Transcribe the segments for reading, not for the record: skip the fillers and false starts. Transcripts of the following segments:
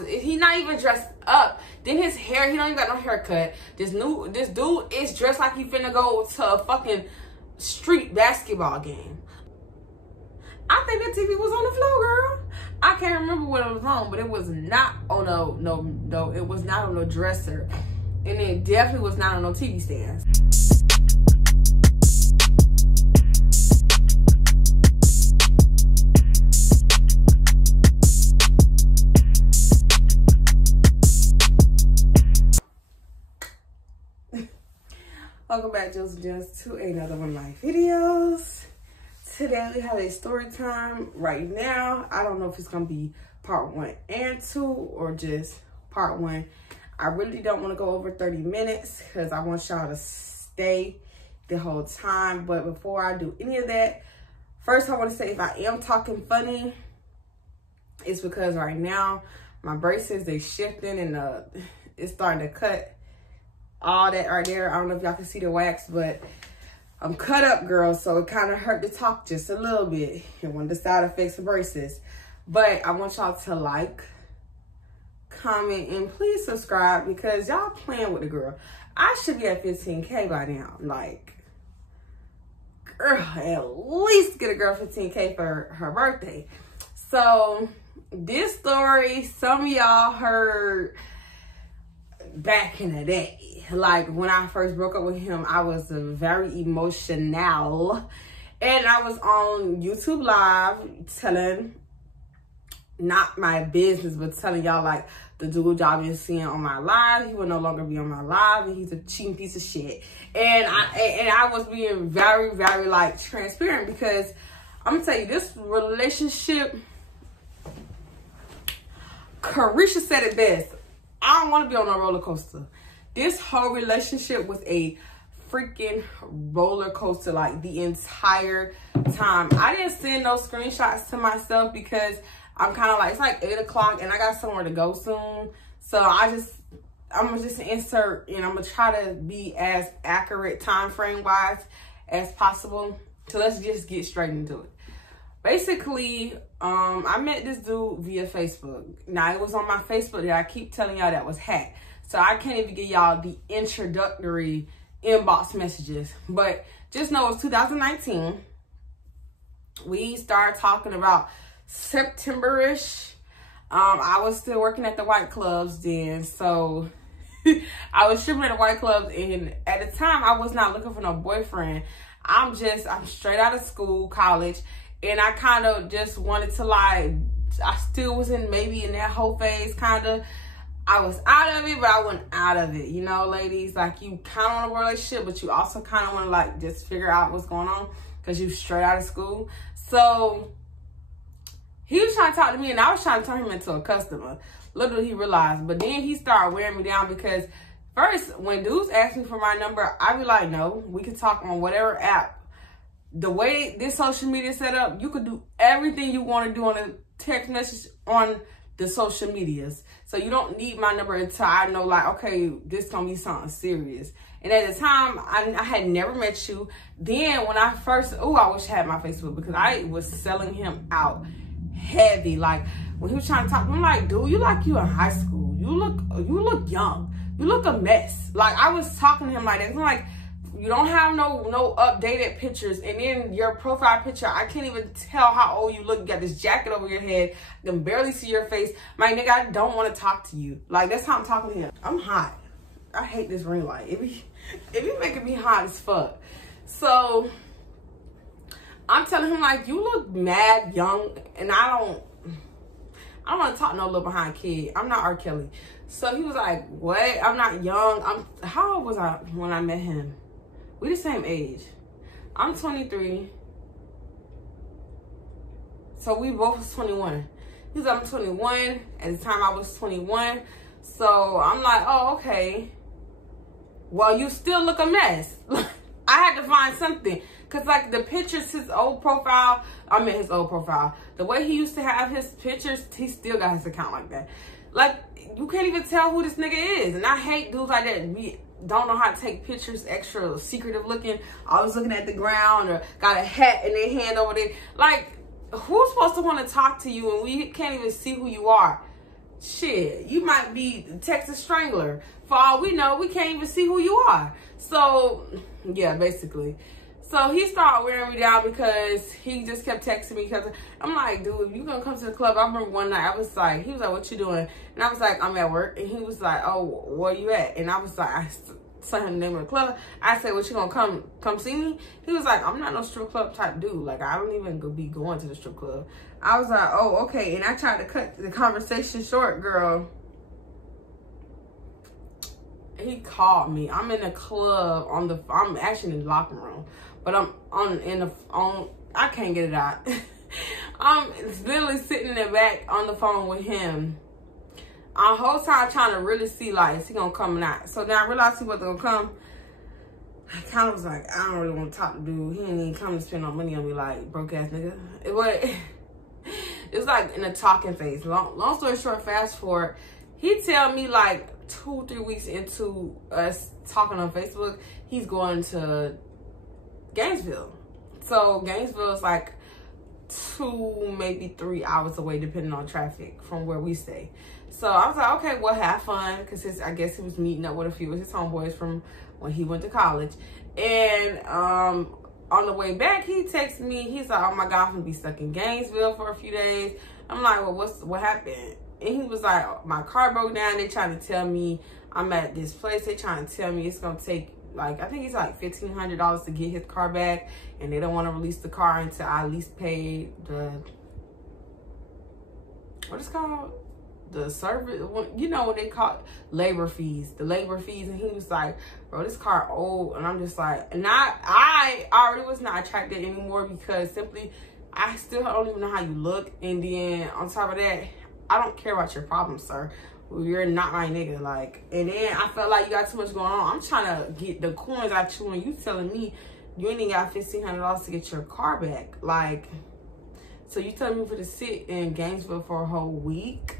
If he not even dressed up, then his hair, he don't even got no haircut. This dude is dressed like he finna go to a fucking street basketball game. I think the TV was on the floor, girl. I can't remember what it was on, but it was not on no, it was not on no dresser. And it definitely was not on no TV stands. Welcome back, Jems and Jems, to another one of my videos. Today we have a story time. Right now, I don't know if it's gonna be part 1 and 2 or just part 1. I really don't want to go over 30 minutes because I want y'all to stay the whole time. But before I do any of that, first I want to say if I am talking funny, it's because right now my braces, they shifting and it's starting to cut. All that right there. I don't know if y'all can see the wax, but I'm cut up, girl. So it kind of hurt to talk just a little bit. And one of the side effects of braces. But I want y'all to like, comment, and please subscribe because y'all playing with the girl. I should be at 15K by now. Like, girl, at least get a girl 15K for her birthday. So this story, some of y'all heard back in the day. Like when I first broke up with him, I was very emotional, and I was on YouTube Live telling, not my business, but telling y'all like the dude y'all been seeing on my live, he will no longer be on my live, and he's a cheating piece of shit. And I was being very, very like transparent because I'm gonna tell you, this relationship, Carisha said it best. I don't want to be on a roller coaster. This whole relationship was a freaking roller coaster, like the entire time. I didn't send those screenshots to myself because I'm kind of like, it's like 8 o'clock and I got somewhere to go soon. So I'm gonna just insert, and I'm gonna try to be as accurate time frame wise as possible. So let's just get straight into it. Basically, I met this dude via Facebook. Now, it was on my Facebook that I keep telling y'all that was hacked. So I can't even give y'all the introductory inbox messages. But just know it's 2019. We started talking about September-ish. I was still working at the white clubs then. So I was stripping at the white clubs. And at the time, I was not looking for no boyfriend. I'm straight out of school, college. And I kind of just wanted to like, I still was maybe in that whole phase, kind of. I was out of it, but I wasn't out of it. You know, ladies, like you kind of want a relationship, but you also kind of want to like just figure out what's going on because you straight out of school. So he was trying to talk to me and I was trying to turn him into a customer. Little did he realize. But then he started wearing me down because first, when dudes ask me for my number, I be like, no, we can talk on whatever app. The way this social media is set up, you could do everything you want to do on a text message on the social medias. So you don't need my number until I know like, okay, this gonna be something serious. And at the time, I had never met you. Then when I first, I wish I had my Facebook because I was selling him out heavy. Like when he was trying to talk to me, I'm like, dude, you in high school. You look young. You look a mess. Like I was talking to him like that. I'm like, you don't have no updated pictures, and then your profile picture, I can't even tell how old you look. You got this jacket over your head, I can barely see your face. My nigga, I don't want to talk to you. Like that's how I'm talking to him. I'm hot. I hate this ring light. It be making me hot as fuck. So I'm telling him like, you look mad young, and I don't want to talk no little behind kid. I'm not R. Kelly. So he was like, what? I'm not young. How old was I when I met him? We the same age. I'm 23. So we both was 21. He was like, I'm 21. At the time I was 21. So I'm like, oh, okay. Well, you still look a mess. I had to find something. Cause like the pictures, his old profile, his old profile. The way he used to have his pictures, he still got his account like that. Like, you can't even tell who this nigga is. And I hate dudes like that. We don't know how to take pictures, extra secretive looking, always looking at the ground, or got a hat in their hand over there. Like, who's supposed to want to talk to you and we can't even see who you are? shit, you might be Texas Strangler. For all we know, we can't even see who you are. So, yeah, basically. So he started wearing me down because he just kept texting me. Because I'm like, dude, you gonna come to the club? I remember one night, I was like, he was like, what you doing? And I was like, I'm at work. And he was like, oh, where you at? And I was like, I saw him the name of the club. I said, what, you gonna come see me? He was like, I'm not no strip club type dude. Like, I don't even be going to the strip club. I was like, oh, okay. And I tried to cut the conversation short, girl. He called me. I'm in the club I'm actually in the locker room, but I'm I can't get it out. I'm literally sitting in the back on the phone with him. Our whole time trying to really see, like, is he gonna come or not? So then I realized he wasn't gonna come. I kind of was like, I don't really want to talk to dude. He ain't even come to spend no money on me, like, broke ass nigga. It was like in a talking phase. Long story short, fast forward, he tell me like 2-3 weeks into us talking on Facebook, he's going to Gainesville. So Gainesville is like 2, maybe 3 hours away, depending on traffic from where we stay. So I was like, okay, well, have fun, because I guess he was meeting up with a few of his homeboys from when he went to college. And on the way back, he texted me. He's like, oh my God, I'm gonna be stuck in Gainesville for a few days. I'm like, well, what happened? And he was like, my car broke down. They trying to tell me I'm at this place. They trying to tell me it's gonna take, like, I think it's like $1,500 to get his car back, and they don't want to release the car until I at least pay the, what is it called? The service, you know what they call it? Labor fees, the labor fees. And he was like, bro, this car old. And I'm just like, and I already was not attracted anymore, because simply, I still don't even know how you look. And then on top of that, I don't care about your problems, sir. You're not my nigga. Like, and then I felt like you got too much going on. I'm trying to get the coins out you, and you telling me you ain't even got $1,500 to get your car back. Like, so you telling me for to sit in Gainesville for a whole week?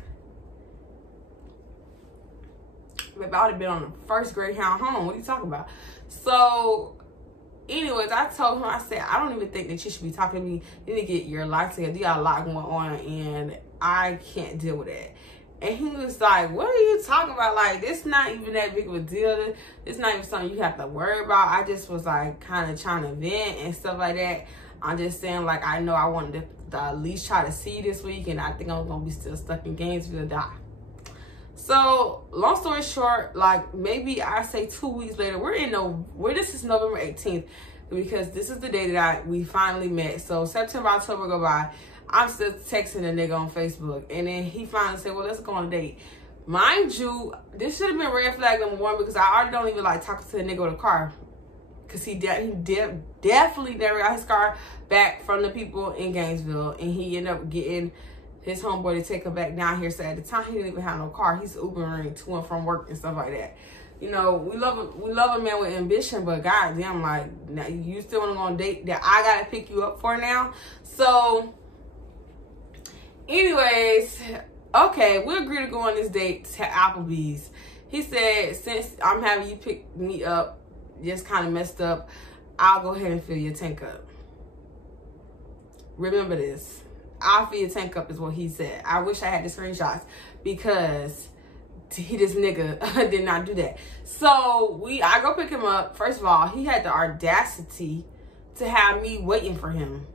Maybe I would have been on the first Greyhound home. What are you talking about? So, anyways, I told him, I said, I don't even think that you should be talking to me. You need to get your life together. You got a lot going on, and I can't deal with that. And he was like, what are you talking about? Like, this not even that big of a deal. It's not even something you have to worry about. I just was like kind of trying to vent and stuff like that. I'm just saying, like, I know I wanted to at least try to see you this week, and I think I'm going to be still stuck in Gainesville to die. So, long story short, like, maybe I say 2 weeks later, this is November 18th, because this is the day that we finally met. So, September, October go by. I'm still texting a nigga on Facebook. And then he finally said, well, let's go on a date. Mind you, this should have been red flag number 1, because I already don't even like talking to the nigga with a car. Because he definitely never got his car back from the people in Gainesville. And he ended up getting his homeboy to take him back down here. So at the time, he didn't even have no car. He's Ubering to and from work and stuff like that. You know, we love a man with ambition, but goddamn, like, now you still want to go on a date that I gotta pick you up for now. So, anyways, okay, we agreed to go on this date to Applebee's. He said, since I'm having you pick me up, just kind of messed up, I'll go ahead and fill your tank up. Remember this. I'll fill your tank up is what he said. I wish I had the screenshots, because this nigga did not do that. So I go pick him up. First of all, he had the audacity to have me waiting for him.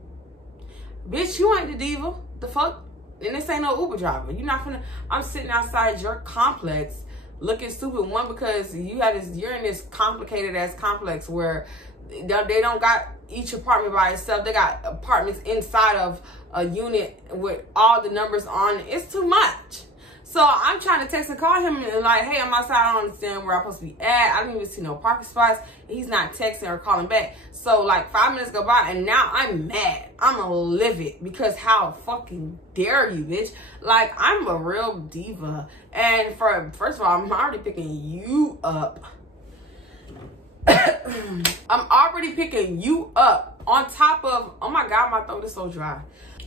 Bitch, you ain't the diva. The fuck? And this ain't no Uber driver. You're not finna. I'm sitting outside your complex looking stupid. One, because you're in this complicated ass complex where they don't got each apartment by itself. They got apartments inside of a unit with all the numbers on it. It's too much. So I'm trying to text and call him and like, hey, I'm outside. I don't understand where I'm supposed to be at. I don't even see no parking spots. And he's not texting or calling back. So like 5 minutes go by, and now I'm mad. I'm livid, because how fucking dare you, bitch? Like, I'm a real diva. And first of all, I'm already picking you up. I'm already picking you up on top of, oh my God, my throat is so dry.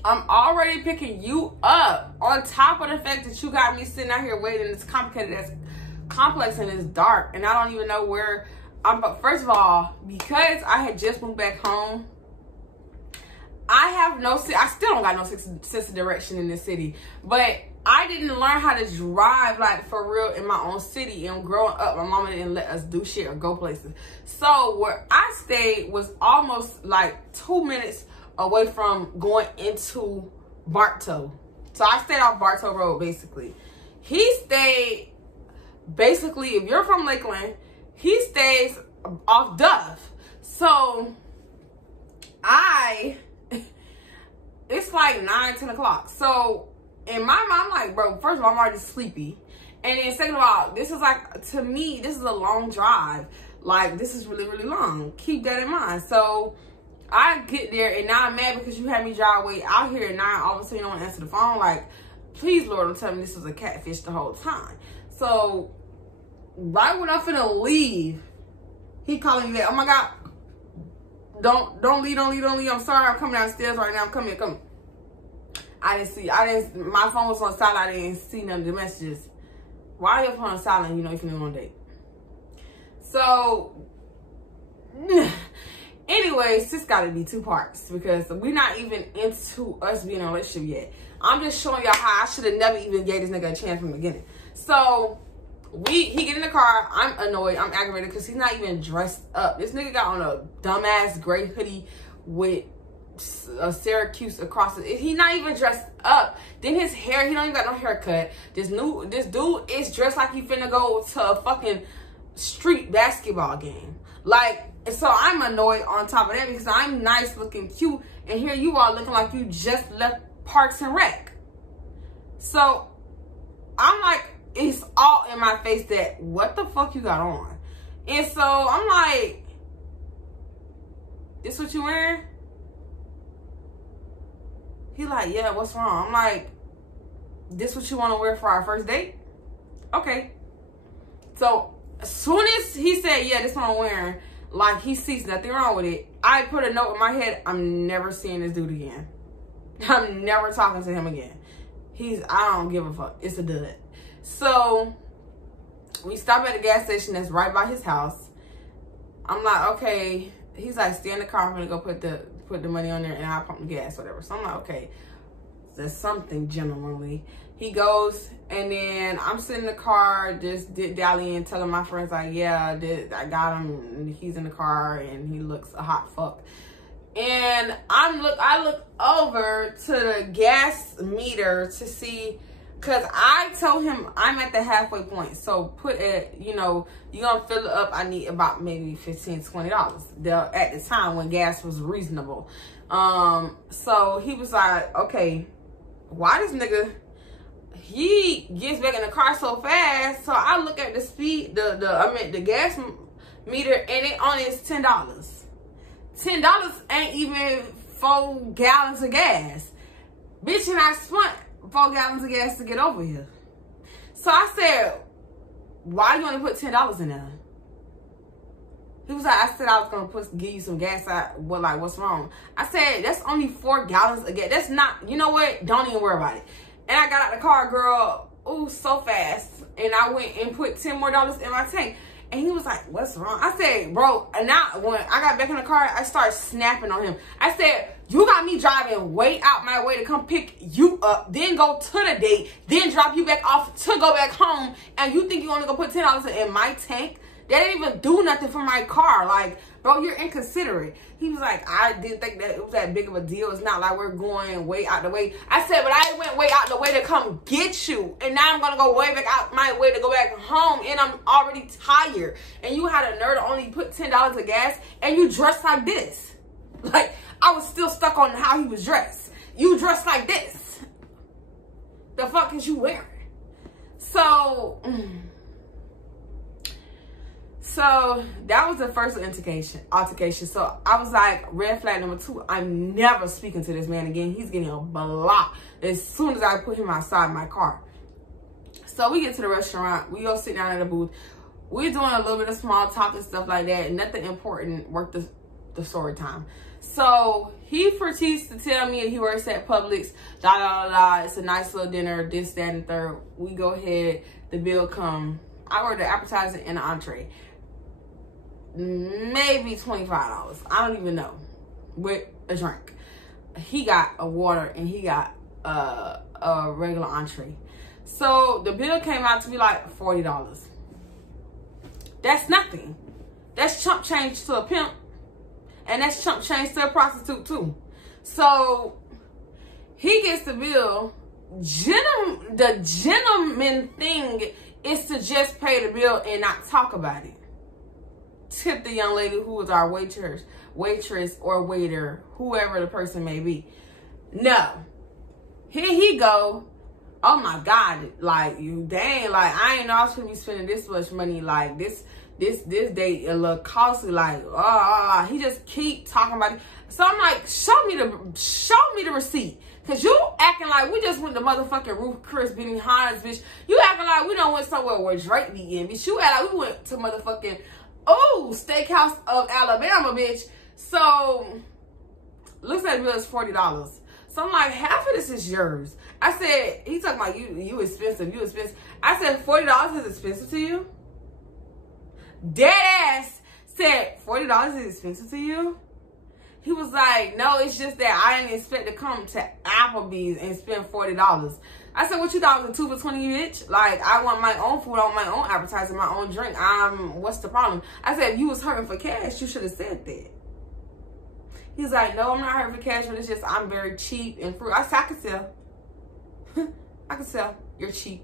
I'm already picking you up on top of the fact that you got me sitting out here waiting. It's complicated, as complex, and it's dark, and I don't even know where I'm. But first of all, because I had just moved back home, I still don't got no sense of direction in this city. But I didn't learn how to drive, like, for real in my own city. And growing up, my mama didn't let us do shit or go places. So where I stayed was almost like 2 minutes away from going into Bartow. So I stayed off Bartow Road, basically. He stayed, basically, if you're from Lakeland, he stays off Duff. So it's like 9, 10 o'clock. So in my mind, I'm like, bro, first of all, I'm already sleepy. And then second of all, this is like, to me, this is a long drive. Like, this is really, really long. Keep that in mind. So I get there, and now I'm mad because you had me drive way out here, and now all of a sudden you don't want to answer the phone. Like, please, Lord, don't tell me this was a catfish the whole time. So right when I'm finna leave, he calling me back. Oh my God, don't leave. I'm sorry, I'm coming downstairs right now. I'm coming. My phone was on silent. I didn't see none of the messages. Why are your phone on silent? You know, if you're on a date. So anyways, this got to be 2 parts because we're not even into us being in a relationship yet. I'm just showing y'all how I should have never even gave this nigga a chance from the beginning. So he get in the car. I'm annoyed. I'm aggravated because he's not even dressed up. This nigga got on a dumbass gray hoodie with a Syracuse across it. He's not even dressed up. Then his hair, he don't even got no haircut. This dude is dressed like he finna go to a fucking street basketball game. Like, so I'm annoyed on top of that because I'm nice looking, cute, and here you are looking like you just left Parks and Rec. So I'm like, it's all in my face that what the fuck you got on. And so I'm like, this what you wearing? He like, yeah, what's wrong? I'm like, this what you want to wear for our first date? Okay. So as soon as he said, yeah, this what I'm wearing, like he sees nothing wrong with it, I put a note in my head, I'm never seeing this dude again. I'm never talking to him again. I don't give a fuck. It's a dud. So we stop at the gas station that's right by his house. I'm like, okay. He's like, stay in the car. I'm gonna go put the money on there and I'll pump the gas, whatever. So I'm like, okay, there's something genuinely. He goes, and then I'm sitting in the car just dallying, telling my friends like, yeah, I got him, and he's in the car and he looks a hot fuck. And I look over to the gas meter to see, cause I told him I'm at the halfway point. So put it, you know, you're gonna fill it up. I need about maybe $15, $20. At the time when gas was reasonable. So he was like, okay, why this nigga, he gets back in the car so fast. So I look at the speed, the gas meter, and it only is $10. $10 ain't even 4 gallons of gas. Bitch, and I spent 4 gallons of gas to get over here. So I said, why you only put $10 in there? He was like, I said I was gonna give you some gas. What's wrong? I said, that's only 4 gallons of gas. That's not, you know what? Don't even worry about it. And I got out the car, girl, ooh, so fast. And I went and put $10 more in my tank. And he was like, what's wrong? I said, bro, and now when I got back in the car, I started snapping on him. I said, you got me driving way out my way to come pick you up, then go to the date, then drop you back off to go back home, and you think you're only gonna put $10 in my tank? That didn't even do nothing for my car. Like, bro, you're inconsiderate. He was like, I didn't think that it was that big of a deal. It's not like we're going way out the way. I said, but I went way out the way to come get you. And now I'm going to go way back out my way to go back home. And I'm already tired. And you had a nerve to only put $10 of gas. And you dressed like this. Like, I was still stuck on how he was dressed. You dressed like this. The fuck is you wearing? So that was the first altercation. So I was like, red flag number 2, I'm never speaking to this man again. He's getting a block as soon as I put him outside my car. So we get to the restaurant. We go sit down at the booth. We're doing a little bit of small talk and stuff like that. Nothing important. Work the story time. So he proceeds to tell me he works at Publix. It's a nice little dinner. This, that, and the third. We go ahead. The bill come. I ordered the appetizer and the entree. Maybe $25. I don't even know. With a drink. He got a water and he got a regular entree. So the bill came out to be like $40. That's nothing. That's chump change to a pimp. And that's chump change to a prostitute too. So he gets the bill. The gentleman thing is to just pay the bill and not talk about it. Tip the young lady who is our waitress or waiter, whoever the person may be. No. Here he go. Oh my God, like, you dang, like, I ain't know I was gonna be spending this much money, like, this date a little costly, like, he just keep talking about it. So I'm like, show me the receipt. Cause you acting like we just went to motherfucking Ruth Chris behind bitch. You acting like we done went somewhere where Drake be in, bitch. You act like we went to motherfucking, Steakhouse of Alabama, bitch. So, looks like the bill is $40. So I'm like, half of this is yours. I said, he talking about you expensive, you expensive. I said, $40 is expensive to you? Dead ass said, $40 is expensive to you? He was like, no, it's just that I didn't expect to come to Applebee's and spend $40. I said, what you thought was a 2 for 20, bitch? Like, I want my own food, I want my own appetizer, my own drink. What's the problem? I said, if you was hurting for cash, you should have said that. He's like, no, I'm not hurting for cash, but it's just I'm very cheap and frugal. I said, I can tell. I can tell you're cheap.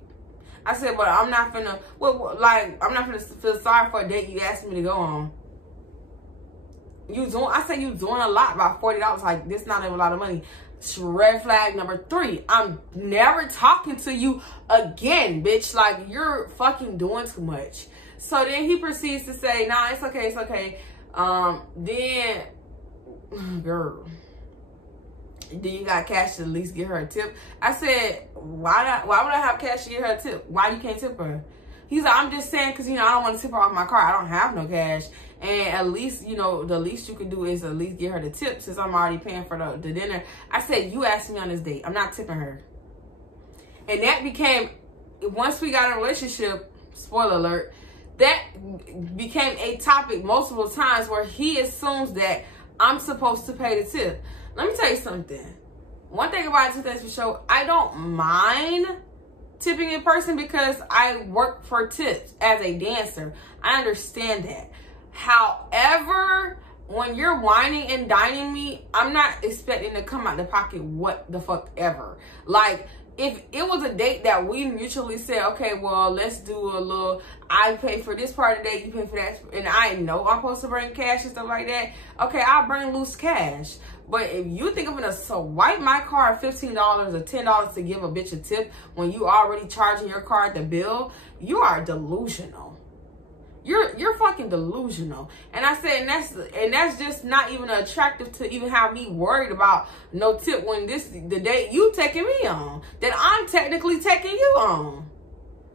I said, but I'm not finna, I'm not finna feel sorry for a date you asked me to go on. I said you doing a lot, about $40. Like, this not even a lot of money. Red flag number 3. I'm never talking to you again, bitch. Like, you're fucking doing too much. So then he proceeds to say, nah, it's okay, it's okay. Then, girl, do you got cash to at least get her a tip? I said, why would I have cash to get her a tip? Why you can't tip her? He's like, I'm just saying, because, I don't want to tip her off my car. I don't have no cash. And at least, the least you can do is at least get her the tip since I'm already paying for the dinner. I said, you asked me on this date. I'm not tipping her. And that became, once we got in a relationship, spoiler alert, that became a topic multiple times where he assumes that I'm supposed to pay the tip. Let me tell you something. One thing about it, 2 things for sure, I don't mind tipping in person because I work for tips as a dancer. I understand that. However, when you're whining and dining me, I'm not expecting to come out the pocket what the fuck ever. Like, if it was a date that we mutually said, okay, well, let's do a little, I pay for this part of the date, you pay for that, and I know I'm supposed to bring cash and stuff like that, okay, I'll bring loose cash. But if you think I'm gonna swipe my card $15 or $10 to give a bitch a tip when you already charging your card the bill, you are delusional. You're fucking delusional. And I said, and that's just not even attractive to even have me worried about no tip when the date you taking me on, that I'm technically taking you on.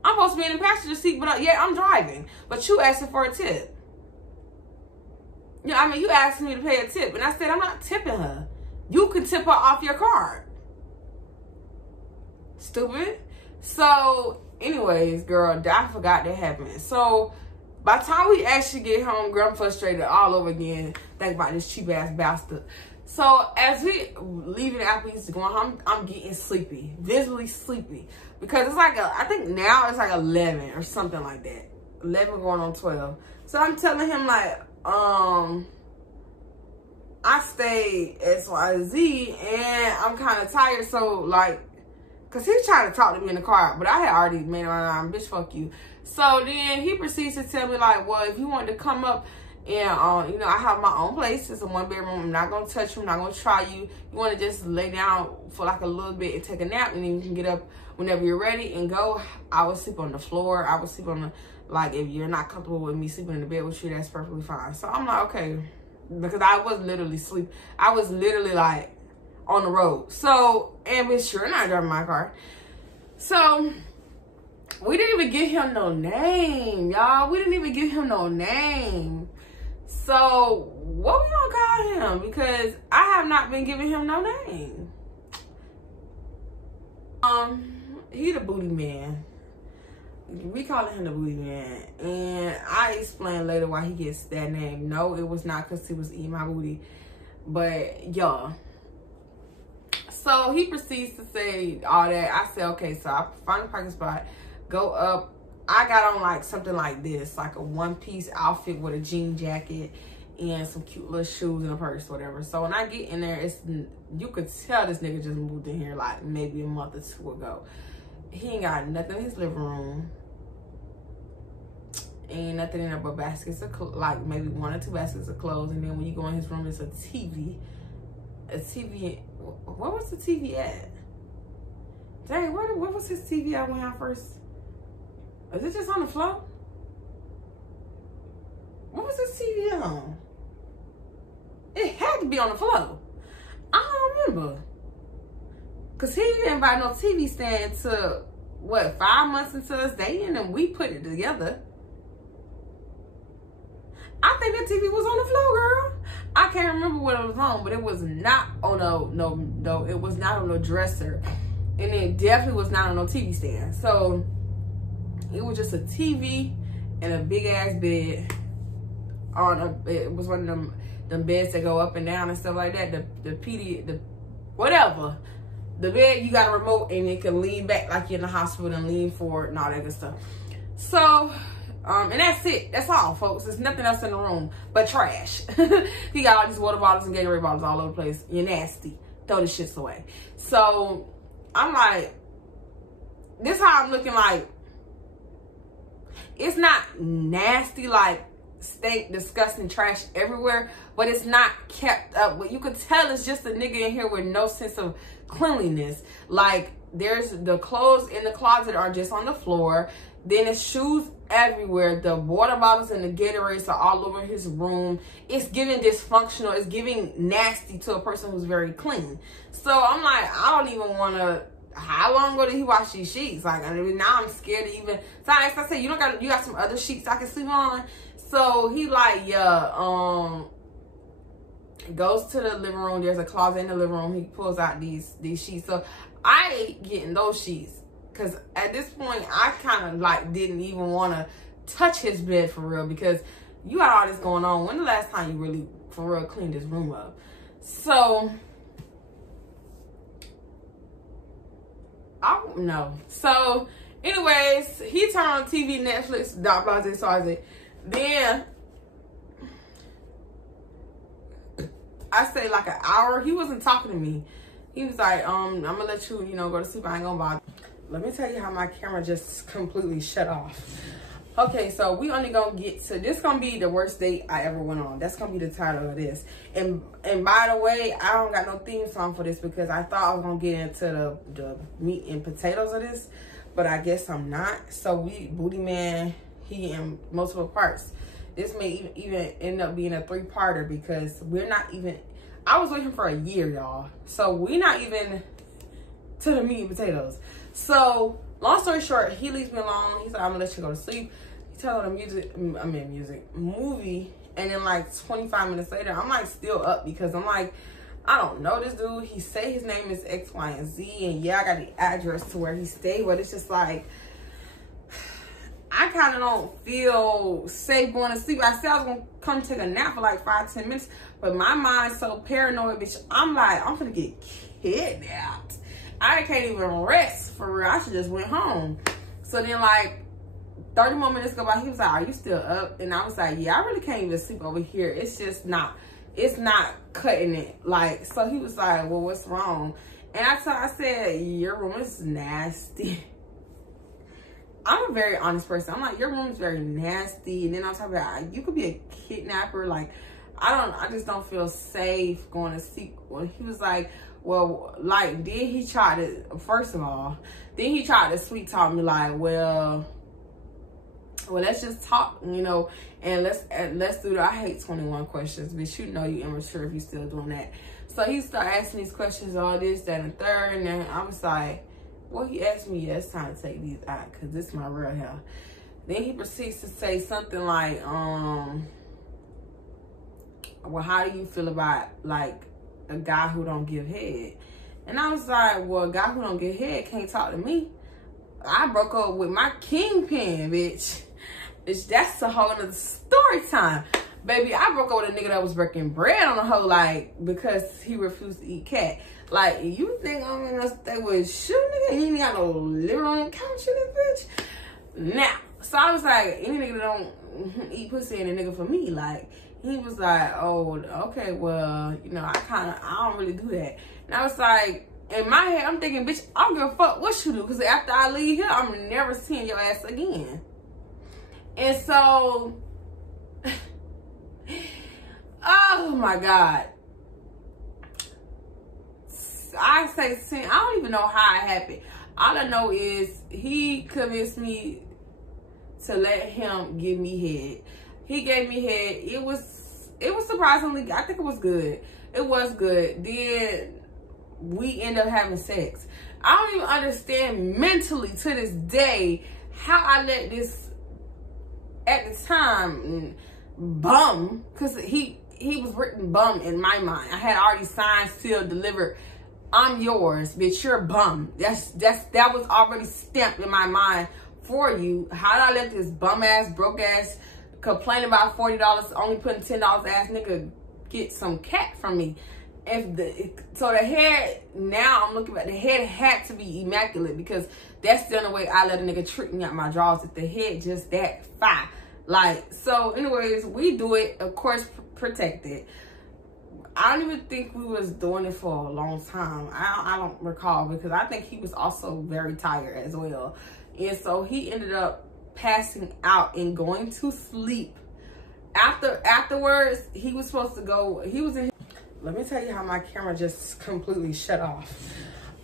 I'm supposed to be in the passenger seat, but yeah, I'm driving. But you asking for a tip. You asking me to pay a tip. And I said, I'm not tipping her. You can tip her off your card. Stupid. So, anyways, girl, I forgot that happened. So, by the time we actually get home, girl, I'm frustrated all over again. Think about this cheap ass bastard. So, as we leaving Applebee's to go home, I'm getting sleepy. Visibly sleepy. Because it's like, I think now it's like 11 or something like that. 11 going on 12. So, I'm telling him like, I stayed XYZ and I'm kind of tired. So, like, because he's trying to talk to me in the car, but I had already made my mind, bitch, fuck you. So then he proceeds to tell me, like, well, if you want to come up and, I have my own place. It's a 1-bedroom. I'm not going to touch you. I'm not going to try you. You want to just lay down for like a little bit and take a nap, and then you can get up whenever you're ready and go. I would sleep on the floor. I would sleep on the, like, if you're not comfortable with me sleeping in the bed with you, that's perfectly fine. So I'm like, okay, because I was literally I was literally like on the road. So, and we're sure not driving my car. So we didn't even give him no name, y'all. We didn't even give him no name. So what we gonna call him? Because I have not been giving him no name. He the booty man. We calling him the booty man. And I explain later why he gets that name. No, it was not because he was eating my booty. But y'all. So he proceeds to say all that. I said, okay, so I find a parking spot, go up. I got on like something like this, like a one-piece outfit with a jean jacket and some cute little shoes and a purse, whatever. So when I get in there, you could tell this nigga just moved in here like maybe a month or two ago. He ain't got nothing in his living room. Ain't nothing in there but baskets of like maybe 1 or 2 baskets of clothes. And then when you go in his room, it's a TV. A TV. Where was the TV at? Dang, where was his TV at when I first? Is it just on the floor? What was his TV on? It had to be on the floor. I don't remember. Cause he didn't buy no TV stand till what, 5 months into us dating, and we put it together. I think that TV was on the floor, girl. I can't remember what it was on, but it was not on no, it was not on no dresser. And it definitely was not on no TV stand. So it was just a TV and a big ass bed it was one of them beds that go up and down and stuff like that. The whatever. The bed, you got a remote and it can lean back like you're in the hospital and lean forward and all that good stuff. So, and that's it. That's all, folks. There's nothing else in the room but trash. He got all these water bottles and Gatorade bottles all over the place. You're nasty. Throw the shits away. So, I'm like, this how I'm looking like. It's not nasty like stink, disgusting trash everywhere, but it's not kept up. But you could tell it's just a nigga in here with no sense of cleanliness. Like, there's the clothes in the closet are just on the floor. Then it's shoes everywhere. The water bottles and the Gatorades are all over his room. It's giving dysfunctional. It's giving nasty to a person who's very clean. So I'm like, I don't even want to. How long ago did he wash these sheets? Like, I mean, now I'm scared to even. So I said, you got some other sheets I can sleep on. So he like, yeah, goes to the living room. There's a closet in the living room. He pulls out these sheets. So I ain't getting those sheets. Because at this point, I kind of like didn't even want to touch his bed for real. Because you got all this going on. When the last time you really, for real, cleaned this room up? So, I don't know. So, anyways, he turned on TV, Netflix, blase, sarze. Then, I say like an hour. He wasn't talking to me. He was like, I'm going to let you, go to sleep. I ain't going to bother. Let me tell you how my camera just completely shut off. Okay, so we only gonna get to this. Gonna be the worst date I ever went on. That's gonna be the title of this. And by the way, I don't got no theme song for this because I thought I was gonna get into the meat and potatoes of this, but I guess I'm not. So Booty Man, he in multiple parts. This may even end up being a 3-parter because we're not even. I was with him for a year, y'all. So we're not even to the meat and potatoes. So, long story short, he leaves me alone. He's like, I'm gonna let you go to sleep. He tells me movie. And then like 25 minutes later, I'm like still up because I'm like, I don't know this dude. He say his name is X, Y, and Z. And yeah, I got the address to where he stayed. But it's just like, I kind of don't feel safe going to sleep. I said I was going to come take a nap for like 5-10 minutes. But my mind's so paranoid, bitch. I'm like, I'm gonna get kidnapped. I can't even rest for real. I should just went home. So then like 30 more minutes go by. He was like, are you still up? And I was like, yeah, I really can't even sleep over here. It's just not, it's not cutting it. Like, so he was like, well, what's wrong? And I said, your room is nasty. I'm a very honest person. I'm like, your room is very nasty. And then I'm talking about, you could be a kidnapper. Like, I just don't feel safe going to sleep. Well, he was like, well, like, then he tried to, first of all, then he tried to sweet talk me like, well, let's just talk, and let's do that. I hate 21 questions, but you know you immature if you still doing that. So he started asking these questions, all this, that, and third, and then I was like, well, he asked me, yeah, it's time to take these out, because this is my real hair. Then he proceeds to say something like, well, how do you feel about, like, a guy who don't give head? And I was like, well, a guy who don't give head can't talk to me. I broke up with my kingpin, bitch. That's a whole other story time. Baby, I broke up with a nigga that was breaking bread on a hoe, like, because he refused to eat cat. Like, you think I'm gonna stay with Shaye, nigga? He ain't got no liver on the couch in this bitch. Now, so I was like, any nigga that don't eat pussy ain't a nigga for me. Like, he was like, oh, okay, well, you know, I don't really do that. And I was like, in my head, I'm thinking, bitch, I don't give a fuck what you do, because after I leave here, I'm never seeing your ass again. And so, oh my God. I don't even know how it happened. All I know is he convinced me to let him give me head. He gave me head. It was surprisingly, I think it was good. It was good. Then we end up having sex. I don't even understand mentally to this day how I let this, at the time, bum, because he was written bum in my mind. I had already signed, sealed, delivered. I'm yours, bitch. You're a bum. That was already stamped in my mind for you. How did I let this bum ass, broke ass, complain about $40, only putting $10 ass nigga get some cat from me? So the head, now I'm looking at the head, had to be immaculate, because that's the only way I let a nigga trick me out my drawers. If the head just that fine. Like, so anyways, we do it, of course, protected. I don't even think we was doing it for a long time. I don't recall, because I think he was also very tired as well. And so he ended up passing out and going to sleep. Afterwards, he was supposed to go, he was in, let me tell you how my camera just completely shut off.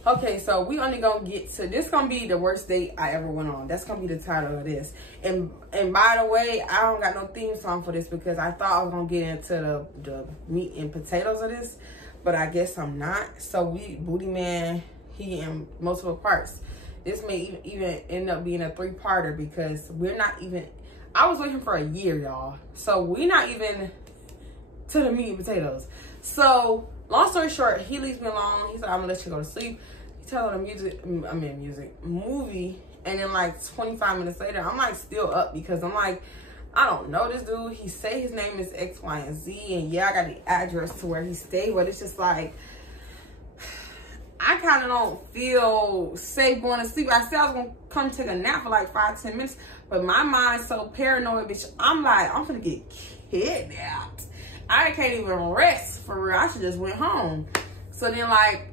Okay, so we only gonna get to, this gonna be the worst date I ever went on. That's gonna be the title of this. And by the way, I don't got no theme song for this, because I thought I was gonna get into the meat and potatoes of this, but I guess I'm not. So Booty Man, he in multiple parts. This may even end up being a 3-parter, because we're not even, I was with him for a year, y'all. So we're not even to the meat and potatoes. So long story short, he leaves me alone. He's like, I'm gonna let you go to sleep. He tells the movie, and then like 25 minutes later, I'm like still up, because I'm like, I don't know this dude. He say his name is X, Y, and Z, and yeah, I got the address to where he stayed, but it's just like, I kind of don't feel safe going to sleep. I said I was gonna come take a nap for like 5-10 minutes, but my mind's so paranoid, bitch. I'm like, I'm gonna get kidnapped. I can't even rest for real. I should just went home. So then like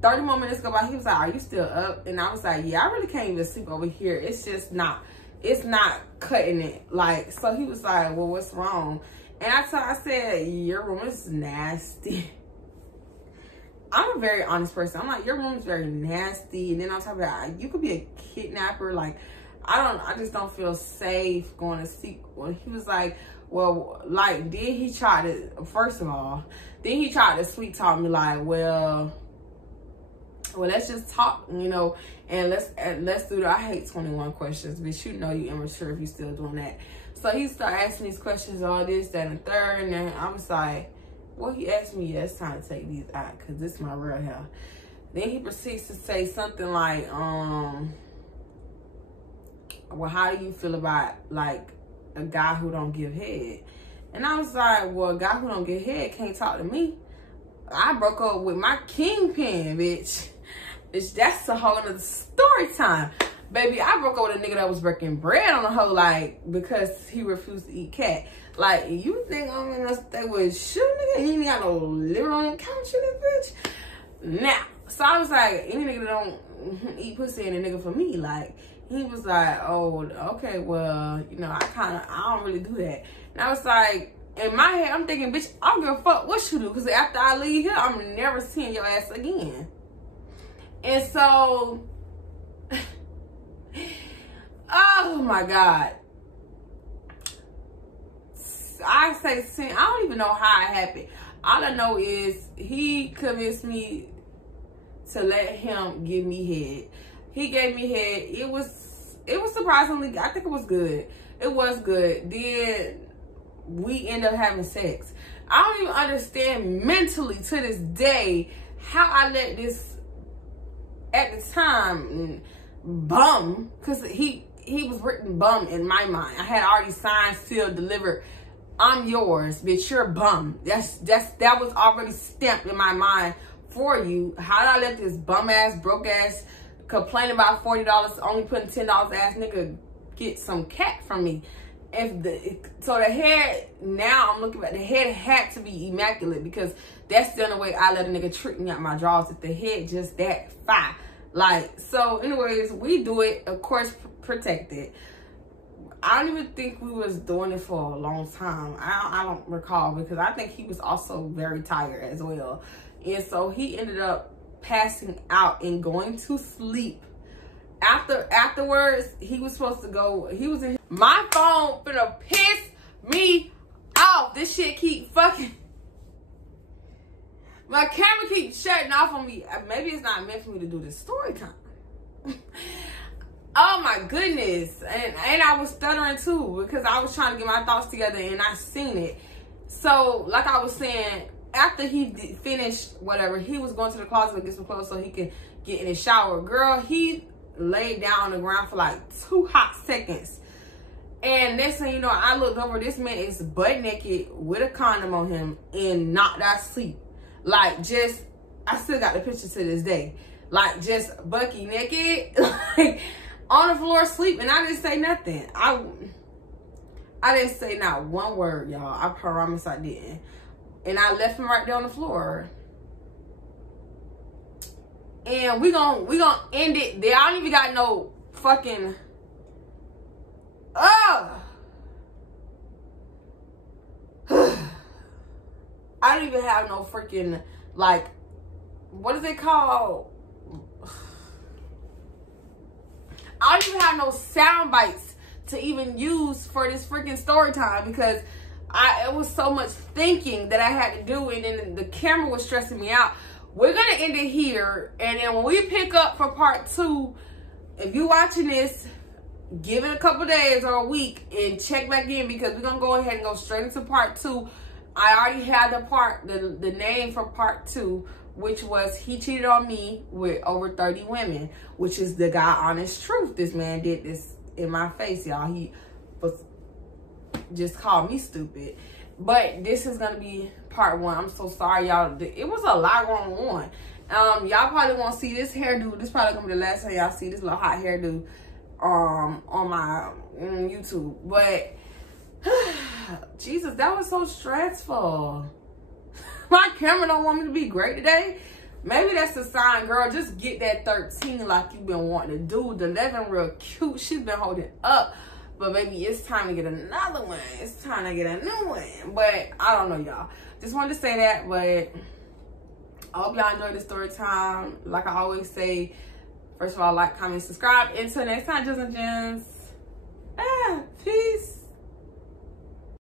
30 more minutes go by. He was like, are you still up? And I was like, yeah, I really can't even sleep over here. It's just not, it's not cutting it. Like, so he was like, well, what's wrong? And I said, your room is nasty. I'm a very honest person. I'm like, your room is very nasty. And then on top of that, you could be a kidnapper. Like, I just don't feel safe going to sleep. Well, he was like, well, like, then he tried to, first of all, then he tried to sweet talk me like, well, let's just talk, you know, and let's do that. I hate 21 questions, but you know you immature if you still doing that. So he started asking these questions, all this, that, and the third, and then I was like, well, he asked me, yeah, it's time to take these out, because this is my real hair. Then he proceeds to say something like, well, how do you feel about, like, a guy who don't give head? And I was like, well, a guy who don't give head can't talk to me. I broke up with my kingpin, bitch. That's a whole other story time. Baby, I broke up with a nigga that was breaking bread on a hoe, like, because he refused to eat cat. Like, you think I'm gonna stay with Shaye, nigga? He ain't got no liver on the couch in this bitch. Now, so I was like, any nigga that don't eat pussy ain't a nigga for me. Like, he was like, oh, okay, well, you know, I don't really do that. And I was like, in my head, I'm thinking, bitch, I don't give a fuck what you do, because after I leave here, I'm never seeing your ass again. And so, oh my God. I don't even know how it happened. All I know is he convinced me to let him give me head. He gave me head. It was surprisingly, I think it was good. It was good. Then we end up having sex. I don't even understand mentally to this day how I let this, at the time, bum, because he was written bum in my mind. I had already signed, sealed, delivered. I'm yours, bitch. You're a bum. That was already stamped in my mind for you. How did I let this bum ass, broke ass, complain about $40, only putting $10 ass nigga get some cat from me? So the head, now I'm looking at the head, had to be immaculate, because that's the only way I let a nigga trick me out my drawers, if the head just that fine. Like, so anyways, we do it, of course, protected. I don't even think we was doing it for a long time. I don't recall, because I think he was also very tired as well. And so he ended up passing out and going to sleep. Afterwards, he was supposed to go, he was in, my phone finna piss me off. This shit keep fucking, my camera keeps shutting off on me. Maybe it's not meant for me to do this story time. Oh my goodness. And I was stuttering too, because I was trying to get my thoughts together and I seen it. So like I was saying, after he finished whatever, he was going to the closet to get some clothes so he could get in the shower. Girl, he laid down on the ground for like 2 hot seconds. And next thing you know, I looked over, this man is butt naked with a condom on him and knocked out sleep. Like, just, I still got the picture to this day. Like, just bucky naked, like, on the floor sleep, and I didn't say nothing. I didn't say not one word, y'all. I promise I didn't. And I left him right there on the floor. And we gonna end it there. I don't even got no fucking I don't even have no freaking, like, what is it called? I don't even have no sound bites to even use for this freaking story time, because it was so much thinking that I had to do, and then the camera was stressing me out. We're gonna end it here, and then when we pick up for part 2, if you're watching this, give it a couple days or a week and check back in, because we're gonna go ahead and go straight into part 2. I already had the name for part 2, which was he cheated on me with over 30 women, which is the God honest truth. This man did this in my face, y'all. He was just called me stupid. But this is gonna be part 1. I'm so sorry, y'all. It was a lot going on. Y'all probably won't see this hairdo. This probably gonna be the last time y'all see this little hot hairdo on my YouTube. But Jesus, that was so stressful. My camera don't want me to be great today. Maybe that's a sign, girl. Just get that 13 like you've been wanting to do. The 11 real cute. She's been holding up. But maybe it's time to get another one. It's time to get a new one. But I don't know, y'all. Just wanted to say that. But I hope y'all enjoyed the story time. Like I always say, first of all, like, comment, subscribe. Until next time, Jems and Jems.